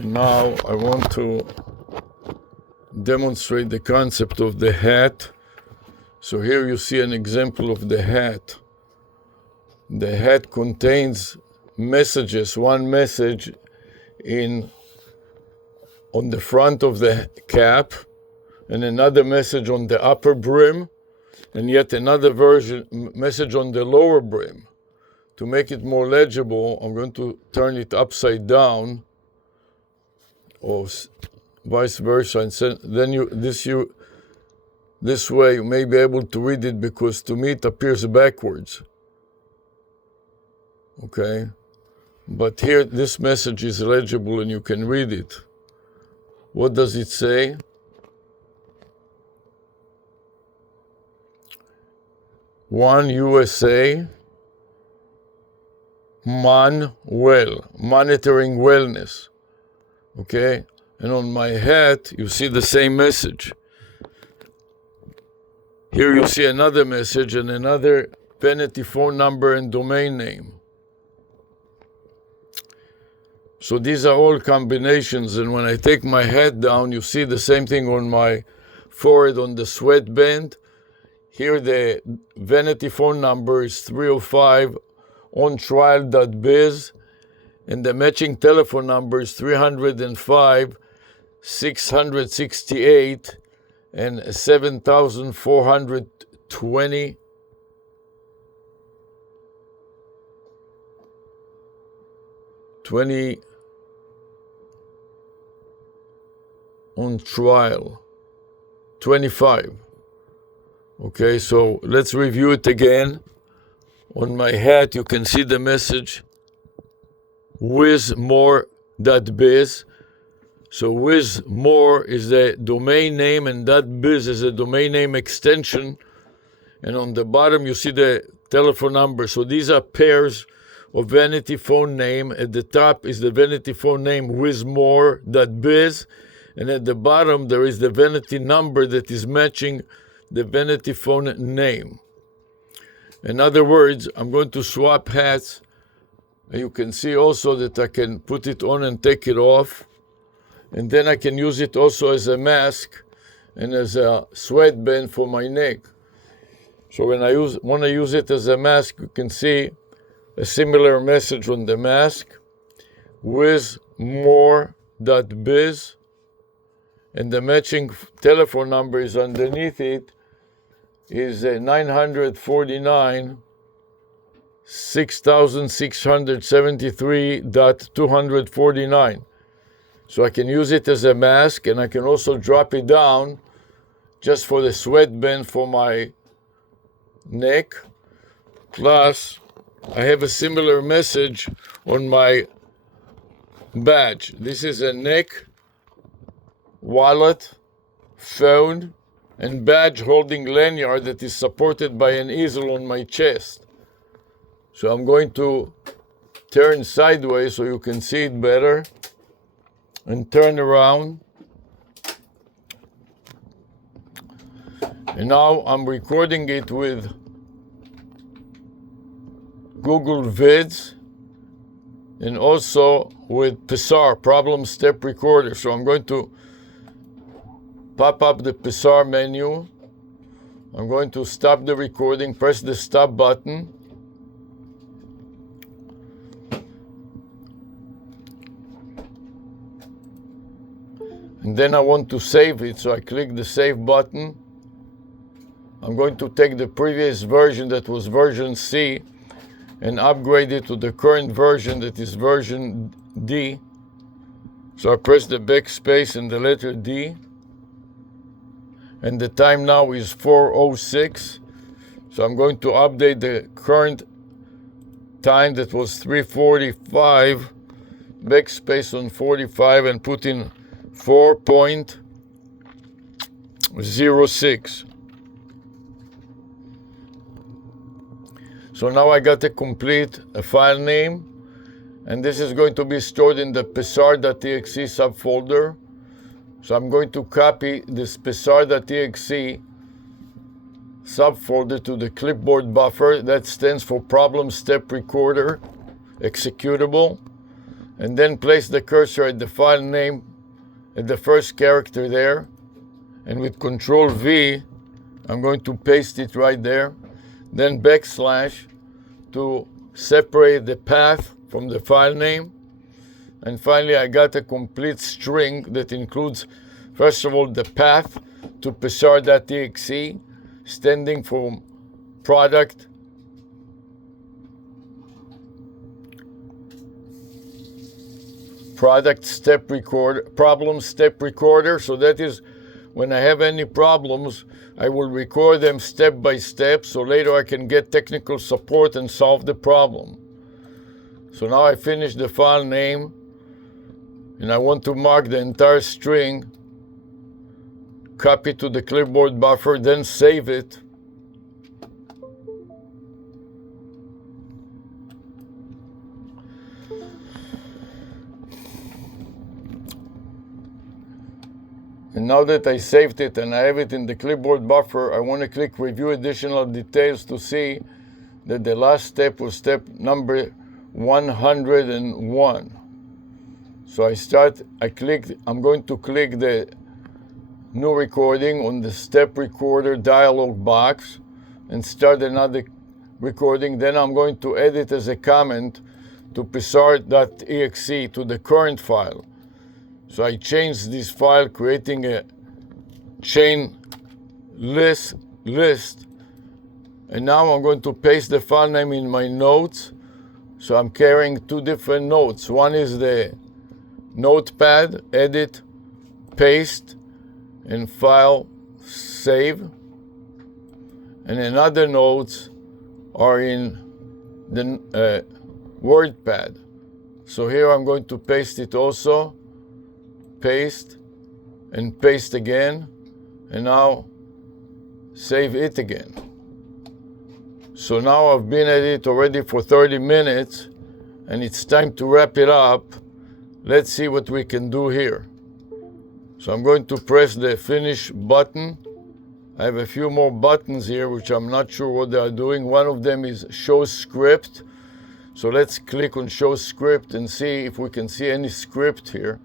Now I want to demonstrate the concept of the hat. So here you see an example of the hat. The hat contains messages, one message on the front of the cap, and another message on the upper brim, and yet another message on the lower brim. To make it more legible, I'm going to turn it upside down, or vice versa, and then this way you may be able to read it, because to me it appears backwards. Okay, but here this message is legible and you can read it. What does it say? One USA, monitoring wellness. Okay, and on my hat you see the same message. Here you see another message and another penalty phone number and domain name. So these are all combinations, and when I take my hat down, you see the same thing on my forehead on the sweatband. Here the vanity phone number is 305 ontrial.biz, and the matching telephone number is 305 668 and 7420 on trial 25. Okay, so let's review it again. On my hat you can see the message wizmore.biz. So wizmore is the domain name and .biz is a domain name extension, and on the bottom you see the telephone number. So these are pairs of vanity phone name. At the top is the vanity phone name wizmore.biz, and at the bottom there is the vanity number that is matching the vanity phone name. In other words, I'm going to swap hats. You can see also that I can put it on and take it off, and then I can use it also as a mask and as a sweatband for my neck. So when I want to use it as a mask, you can see a similar message on the mask, wizmore.biz, and the matching telephone number is underneath it, is 949 6673.249. So I can use it as a mask, and I can also drop it down just for the sweatband for my neck. Plus, I have a similar message on my badge. This is a neck, wallet, phone, and badge holding lanyard that is supported by an easel on my chest. So I'm going to turn sideways so you can see it better, and turn around. And now I'm recording it with Google Vids and also with PSAR, Problem Step Recorder. So I'm going to pop up the PSAR menu. I'm going to stop the recording, press the stop button. And then I want to save it, so I click the save button. I'm going to take the previous version, that was version C, and upgrade it to the current version, that is version D. So I press the backspace and the letter D. And the time now is 4:06. So I'm going to update the current time, that was 3:45, backspace on 45, and put in 4.06. So now I got a complete file name, and this is going to be stored in the psar.exe subfolder. So I'm going to copy this psar.exe subfolder to the clipboard buffer. That stands for Problem Step Recorder Executable. and then place the cursor at the file name, at the first character there, and with Control V, I'm going to paste it right there, then backslash to separate the path from the file name. And finally, I got a complete string that includes, first of all, the path to psr.exe, standing for product, step recorder, problem step recorder. So that is when I have any problems, I will record them step by step, so later I can get technical support and solve the problem. So now I finish the file name, and I want to mark the entire string, copy to the clipboard buffer, then save it. And now that I saved it and I have it in the clipboard buffer, I want to click Review Additional Details to see that the last step was step number 101. So I'm going to click the new recording on the step recorder dialog box and start another recording. Then I'm going to edit as a comment to psr.exe, to the current file. So I changed this file, creating a chain list, and now I'm going to paste the file name in my notes. So I'm carrying two different notes. One is the notepad, edit, paste, and file, save. And another notes are in the WordPad. So here I'm going to paste it also, paste, and paste again, and now save it again. So now I've been at it already for 30 minutes, and it's time to wrap it up. Let's see what we can do here. So I'm going to press the finish button. I have a few more buttons here, which I'm not sure what they are doing. One of them is show script. So let's click on show script and see if we can see any script here.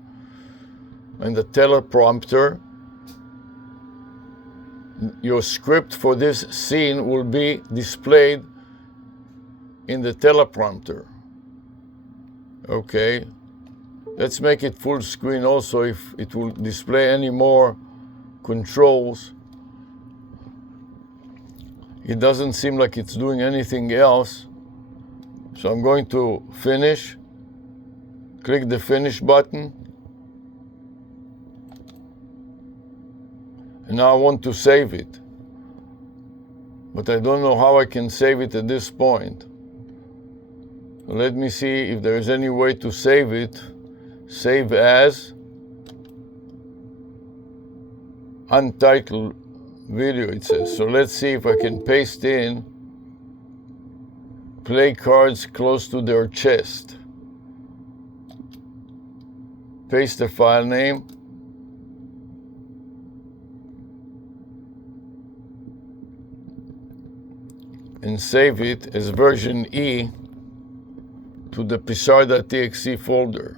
And the teleprompter, your script for this scene will be displayed in the teleprompter. Okay, let's make it full screen also if it will display any more controls. It doesn't seem like it's doing anything else. So I'm going to finish, click the finish button. And now I want to save it, but I don't know how I can save it at this point. Let me see if there is any way to save it. Save as untitled video, it says. So let's see if I can paste in play cards close to their chest. Paste the file name. And save it as version E to the psr.exe folder.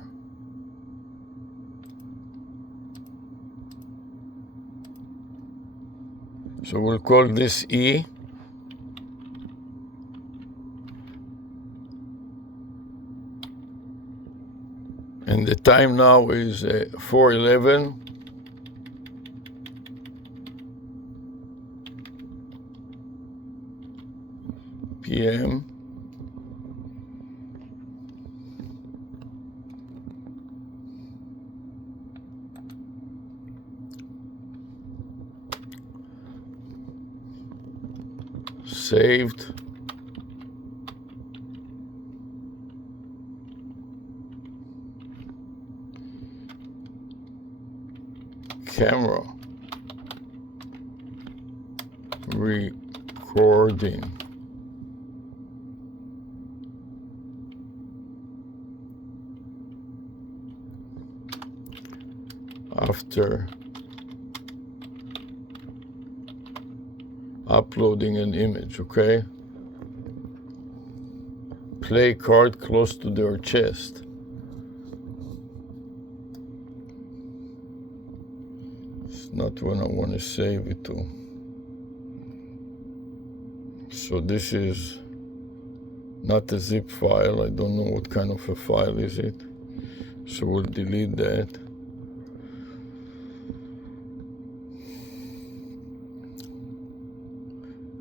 So we'll call this E. And the time now is 4:11. p.m. Saved. Camera. Recording. After uploading an image, okay? Play card close to their chest. not when I want to save it to. So this is not a zip file. I don't know what kind of a file is it. So we'll delete that.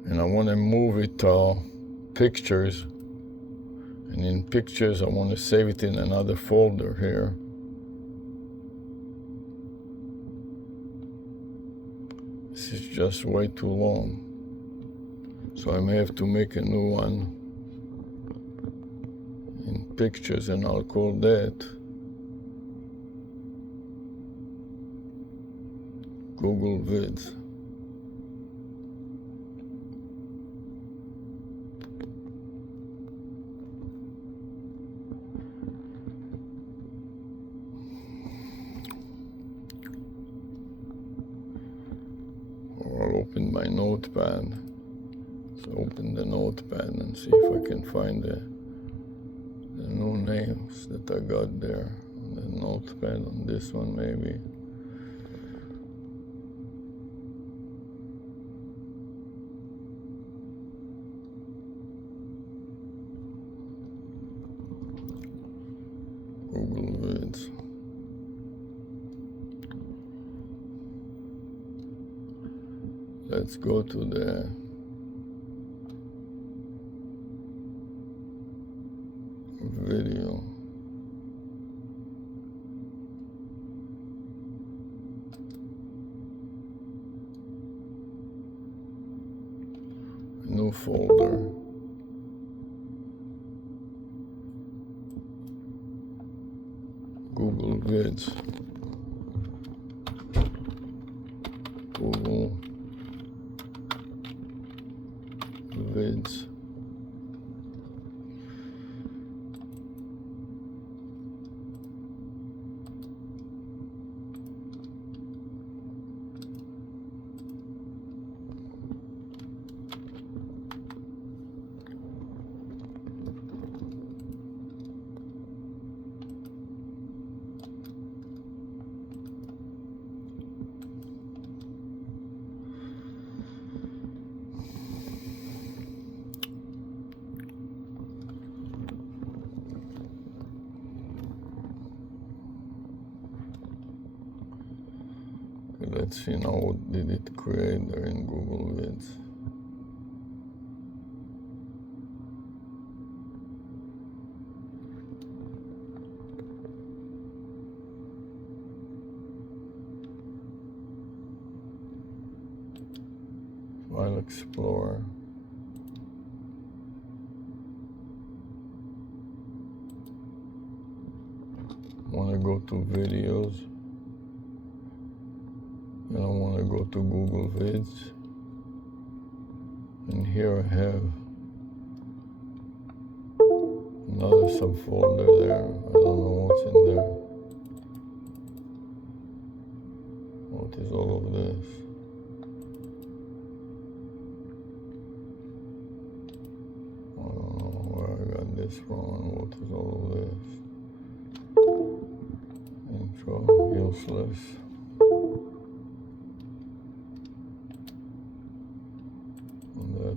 And I want to move it to pictures. And in pictures, I want to save it in another folder here. This is just way too long. So I may have to make a new one in pictures, and I'll call that Google Vids. I'll open my notepad. So open the notepad and see if I can find the new names that I got there on the notepad. On this one maybe. Google Vids. Let's go to the video. New folder. Google Vids. Google Vids. Let's see now what did it create there in Google Vids. File Explorer. Want to go to videos. And I want to go to Google Vids, and here I have another subfolder there. I don't know what's in there. What is all of this? I don't know where I got this from, and what is all of this? Intro, useless.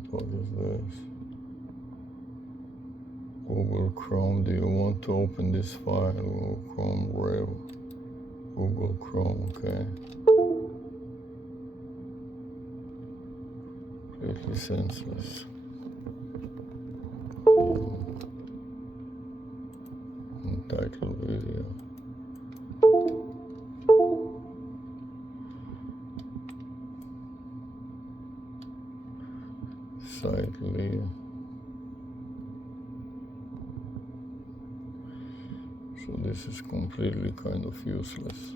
What is this? Google Chrome. Do you want to open this file? Google Chrome Rev. Google Chrome, okay. Completely senseless. Entitled video. Site leave. So this is completely kind of useless.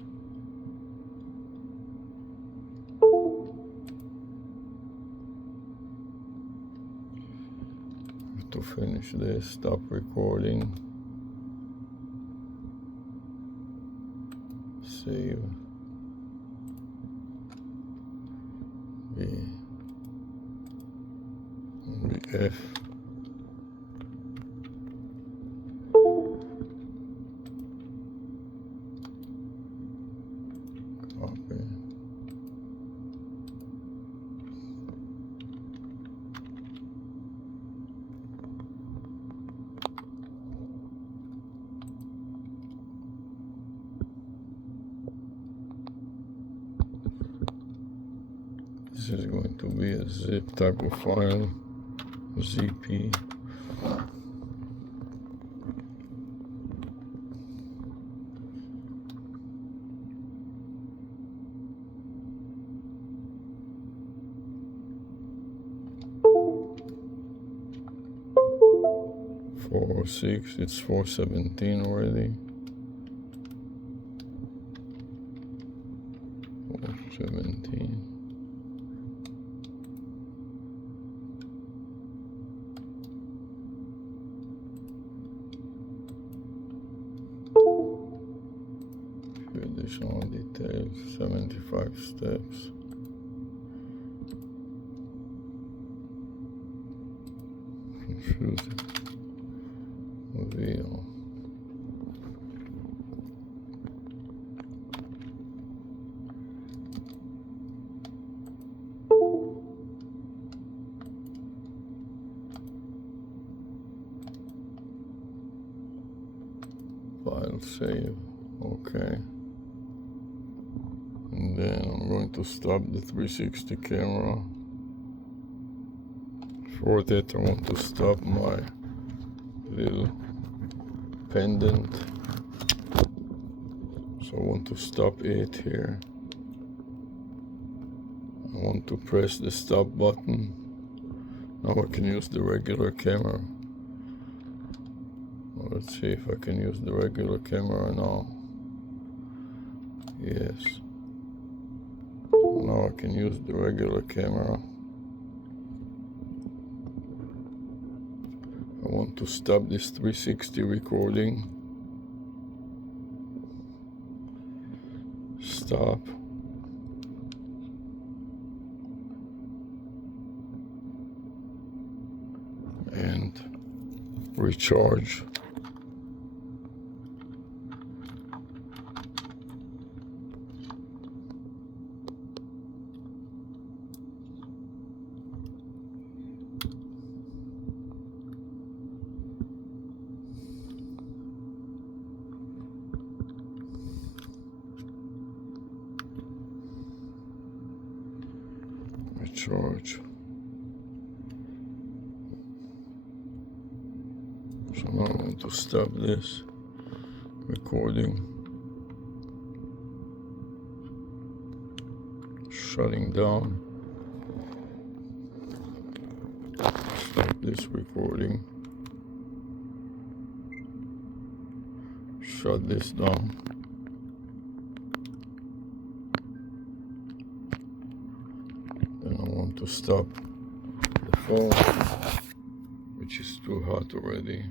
To finish this, stop recording. Save. F. Copy. is going to be a zip type of file, ZP. It's 417 already. 417. Additional details, 75 steps. Confusing. Reveal. File save. Okay. And then I'm going to stop the 360 camera. For that, I want to stop my little pendant. So I want to stop it here. I want to press the stop button. Now I can use the regular camera. Well, let's see if I can use the regular camera now. Yes. Now I can use the regular camera. I want to stop this 360 recording. Stop. And recharge. Recharge. So now I want to stop this recording. Shutting down. Stop this recording. Shut this down. Then I want to stop the phone, which is too hot already.